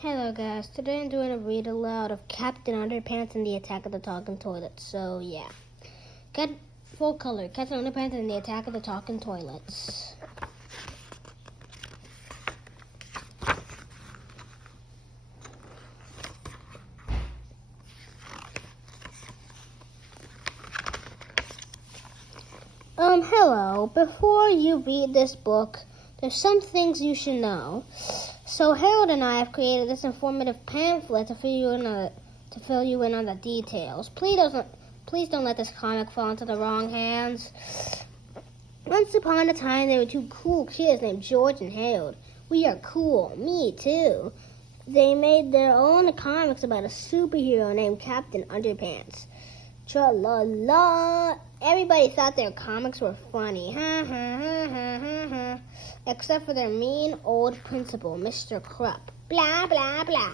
Hello guys, today I'm doing a read aloud of Captain Underpants and the Attack of the Talking Toilets. So yeah, get full color, Captain Underpants and the Attack of the Talking Toilets. Hello, before you read this book, there's some things you should know. So Harold and I have created this informative pamphlet to fill you in on the details. Please don't let this comic fall into the wrong hands. Once upon a time, there were two cool kids named George and Harold. We are cool. Me too. They made their own comics about a superhero named Captain Underpants. Tra-la-la. Everybody thought their comics were funny. Ha ha ha ha ha ha. Except for their mean old principal, Mr. Krupp. Blah, blah, blah.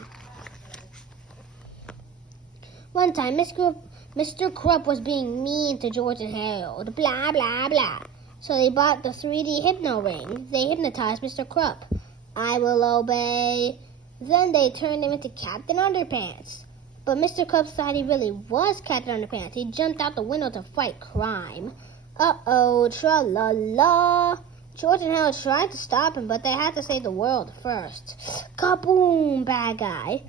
One time, Mr. Krupp was being mean to George and Harold. Blah, blah, blah. So they bought the 3D hypno ring. They hypnotized Mr. Krupp. I will obey. Then they turned him into Captain Underpants. But Mr. Krupp thought he really was Captain Underpants. He jumped out the window to fight crime. Uh-oh, tra-la-la. George and Harold tried to stop him, but they had to save the world first. Kaboom, bad guy.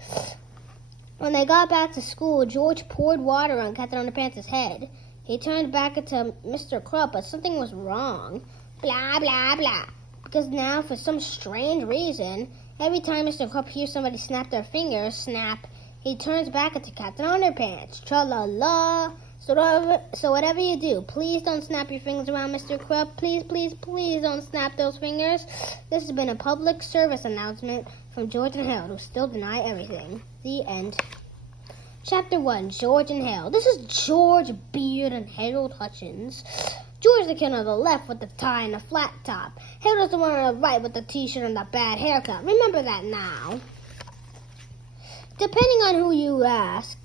When they got back to school, George poured water on Captain Underpants' head. He turned back into Mr. Krupp, but something was wrong. Blah, blah, blah. Because now, for some strange reason, every time Mr. Krupp hears somebody snap their fingers, snap, he turns back into Captain Underpants. Tra-la-la. So whatever you do, please don't snap your fingers around Mr. Krupp. Please, please, please don't snap those fingers. This has been a public service announcement from George and Harold, who still deny everything. The end. Chapter 1, George and Harold. This is George Beard and Harold Hutchins. George the kid on the left with the tie and the flat top. Harold's the one on the right with the t-shirt and the bad haircut. Remember that now. Depending on who you asked,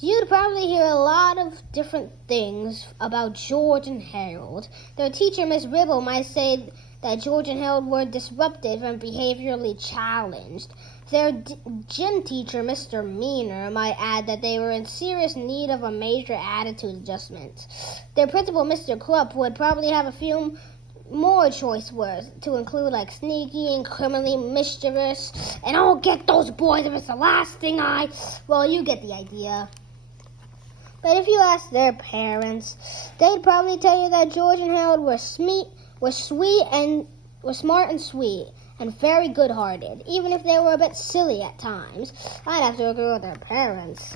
you'd probably hear a lot of different things about George and Harold. Their teacher, Miss Ribble, might say that George and Harold were disruptive and behaviorally challenged. Their gym teacher, Mr. Meaner, might add that they were in serious need of a major attitude adjustment. Their principal, Mr. Krupp, would probably have a few more choice words to include like sneaky and criminally mischievous, and I'll get those boys if it's the last thing well, you get the idea. But if you ask their parents, they'd probably tell you that George and Harold were smart and sweet, and very good-hearted, even if they were a bit silly at times. I'd have to agree with their parents.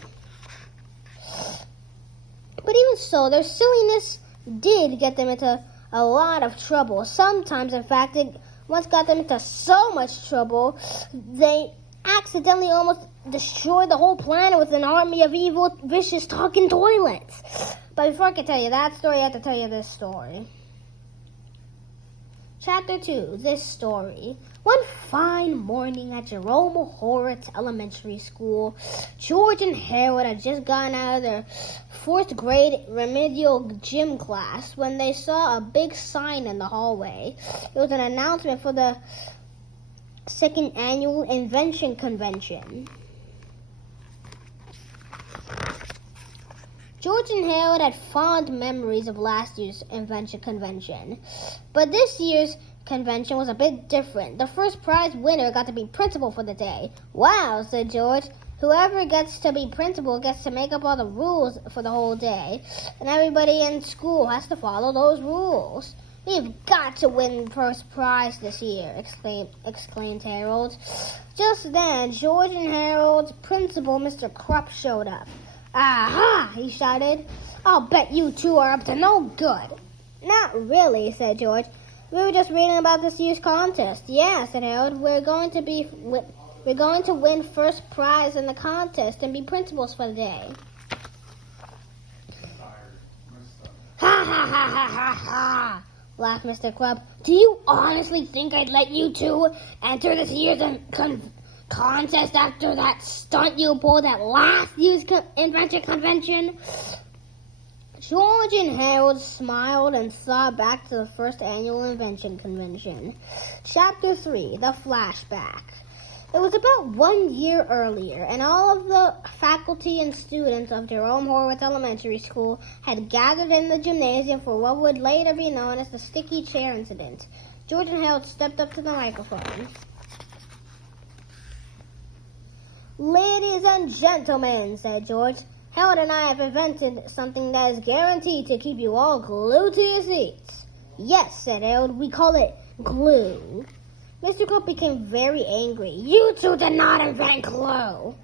But even so, their silliness did get them into a lot of trouble. Sometimes, in fact, it once got them into so much trouble, they accidentally almost destroyed the whole planet with an army of evil, vicious talking toilets. But before I can tell you that story, I have to tell you this story. Chapter 2, this story. One fine morning at Jerome Horrocks Elementary School, George and Harold had just gotten out of their 4th grade remedial gym class when they saw a big sign in the hallway. It was an announcement for the 2nd annual Invention Convention. George and Harold had fond memories of last year's Invention Convention, but this year's convention was a bit different. The first prize winner got to be principal for the day. Wow, said George. Whoever gets to be principal gets to make up all the rules for the whole day, and everybody in school has to follow those rules. We've got to win first prize this year, exclaimed Harold. Just then, George and Harold's principal, Mr. Krupp, showed up. Aha! He shouted. I'll bet you two are up to no good. Not really, said George. We were just reading about this year's contest. Yeah, said Harold. We're going to win first prize in the contest and be principals for the day. Ha ha ha ha ha ha! Laughed Mr. Krupp. Do you honestly think I'd let you two enter this year's contest after that stunt you pulled at last year's Invention Convention? George and Harold smiled and thought back to the 1st annual Invention Convention. Chapter 3, the flashback. It was about 1 year earlier, and all of the faculty and students of Jerome Horowitz Elementary School had gathered in the gymnasium for what would later be known as the sticky chair incident. George and Harold stepped up to the microphone. "Ladies and gentlemen," said George, "Harold and I have invented something that is guaranteed to keep you all glued to your seats." "Yes," said Harold, "we call it glue." Mr. Krupp became very angry. "You two did not invent glue,"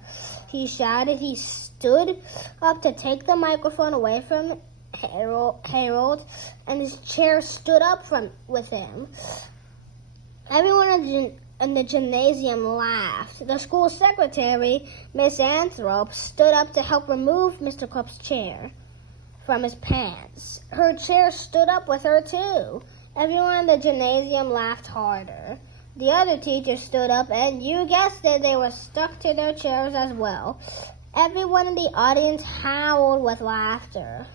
he shouted. He stood up to take the microphone away from Harold, and his chair stood up with him. Everyone in the gymnasium laughed. The school secretary, Miss Anthrop, stood up to help remove Mr. Krupp's chair from his pants. Her chair stood up with her, too. Everyone in the gymnasium laughed harder. The other teachers stood up, and you guessed it, they were stuck to their chairs as well. Everyone in the audience howled with laughter.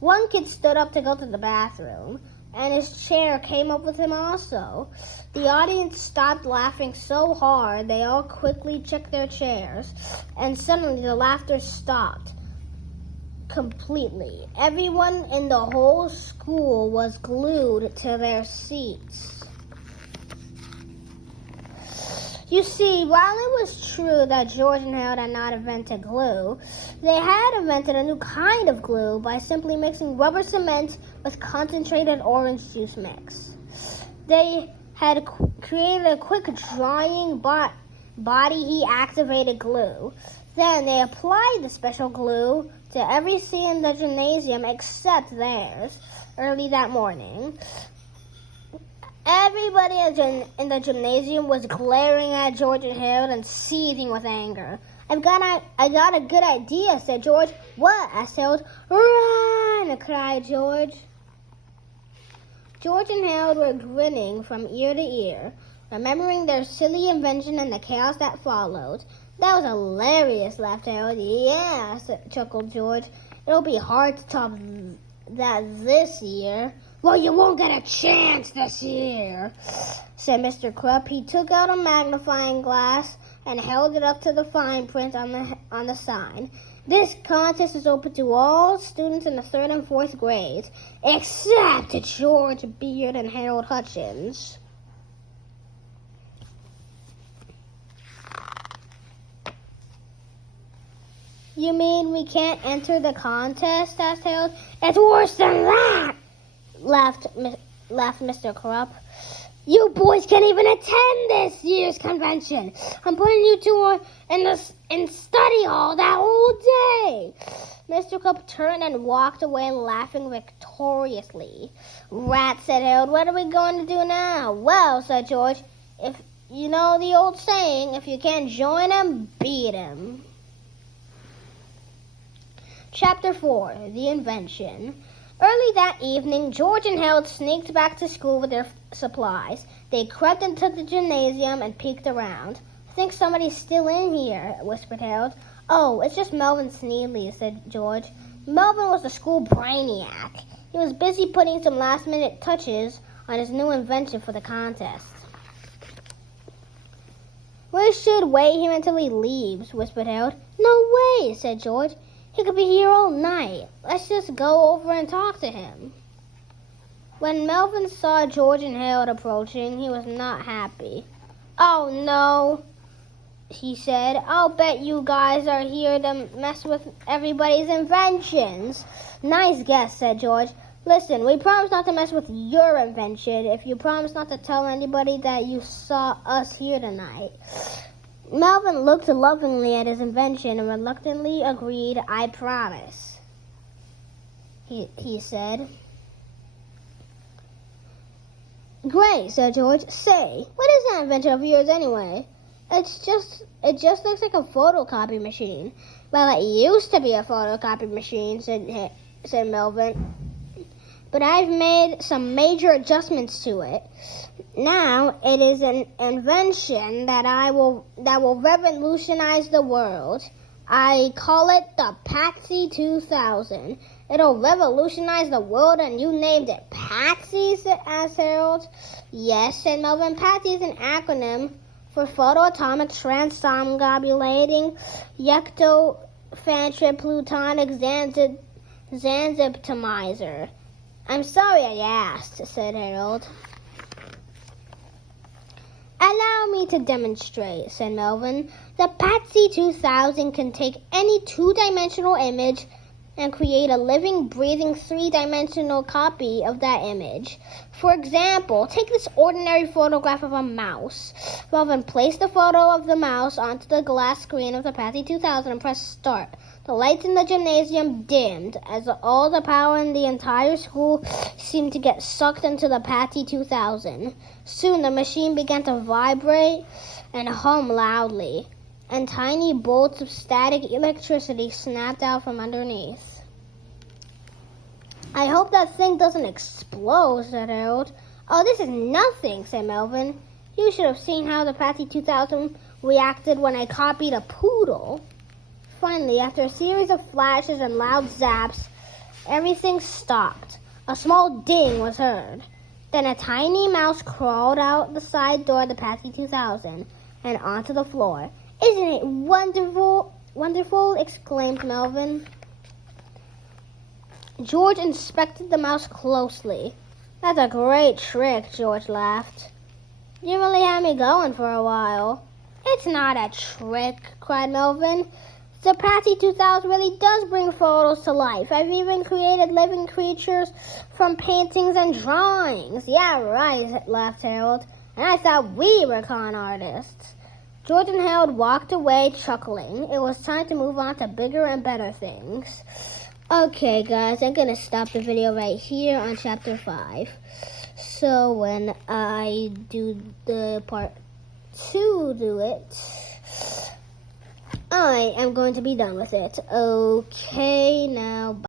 One kid stood up to go to the bathroom, and his chair came up with him also. The audience stopped laughing so hard, they all quickly checked their chairs, and suddenly the laughter stopped completely. Everyone in the whole school was glued to their seats. You see, while it was true that George and Harold had not invented glue, they had invented a new kind of glue by simply mixing rubber cement with concentrated orange juice mix. They had created a quick-drying body heat-activated glue. Then they applied the special glue to every seat in the gymnasium except theirs early that morning. Everybody in the gymnasium was glaring at George and Harold and seething with anger. I got a good idea," said George. "What?" asked Harold. "Run!" cried George. George and Harold were grinning from ear to ear, remembering their silly invention and the chaos that followed. "That was hilarious," laughed Harold. "Yeah," chuckled George. "It'll be hard to top that this year." "Well, you won't get a chance this year," said Mr. Krupp. He took out a magnifying glass and held it up to the fine print on the sign. "This contest is open to all students in the 3rd and 4th grades, except George Beard and Harold Hutchins." "You mean we can't enter the contest?" asked Harold. "It's worse than that," laughed Mr. Krupp. "You boys can't even attend this year's convention. I'm putting you two in study hall that whole day." Mr. Krupp turned and walked away laughing victoriously. "Rat," said Harold. "What are we going to do now?" "Well," said George, "if you know the old saying, if you can't join 'em, beat 'em." Chapter 4, The Invention. Early that evening, George and Harold sneaked back to school with their supplies. They crept into the gymnasium and peeked around. "I think somebody's still in here," whispered Harold. "Oh, it's just Melvin Sneedley," said George. Melvin was the school brainiac. He was busy putting some last-minute touches on his new invention for the contest. "We should wait here until he leaves," whispered Harold. "No way," said George. "He could be here all night. Let's just go over and talk to him." When Melvin saw George and Harold approaching, he was not happy. "Oh, no," he said. "I'll bet you guys are here to mess with everybody's inventions." "Nice guess," said George. "Listen, we promise not to mess with your invention if you promise not to tell anybody that you saw us here tonight." Melvin looked lovingly at his invention and reluctantly agreed. "I promise," he said. "Great," said George. "Say, what is that invention of yours anyway?" It just looks like a photocopy machine." "Well, it used to be a photocopy machine," said Melvin. "But I've made some major adjustments to it. Now it is an invention that will revolutionize the world. I call it the Patsy 2000. It'll revolutionize the world, and you named it Patsy?" asked Harold. "Yes," said Melvin. "Patsy is an acronym for photoatomic transongobulating plutonic zanziptomizer. I'm sorry I asked, said Harold. Allow me to demonstrate, said Melvin. The Patsy 2000 can take any two-dimensional image and create a living, breathing, three-dimensional copy of that image. For example, take this ordinary photograph of a mouse. Melvin placed the photo of the mouse onto the glass screen of the Patsy 2000 and pressed start. The lights in the gymnasium dimmed as all the power in the entire school seemed to get sucked into the Patsy 2000. Soon the machine began to vibrate and hum loudly, and tiny bolts of static electricity snapped out from underneath. I hope that thing doesn't explode, said Harold. Oh, this is nothing, said Melvin. You should have seen how the Patsy 2000 reacted when I copied a poodle. Finally, after a series of flashes and loud zaps, everything stopped. A small ding was heard. Then a tiny mouse crawled out the side door of the Patsy 2000 and onto the floor. Isn't it wonderful? Wonderful, exclaimed Melvin. George inspected the mouse closely. That's a great trick, George laughed. You really had me going for a while. It's not a trick, cried Melvin. The Patsy 2000 really does bring photos to life. I've even created living creatures from paintings and drawings. Yeah, right, laughed Harold. And I thought we were con artists. George and Harold walked away chuckling. It was time to move on to bigger and better things. Okay, guys, I'm going to stop the video right here on Chapter 5. So when I do the part 2 do it, I am going to be done with it. Okay, now bye.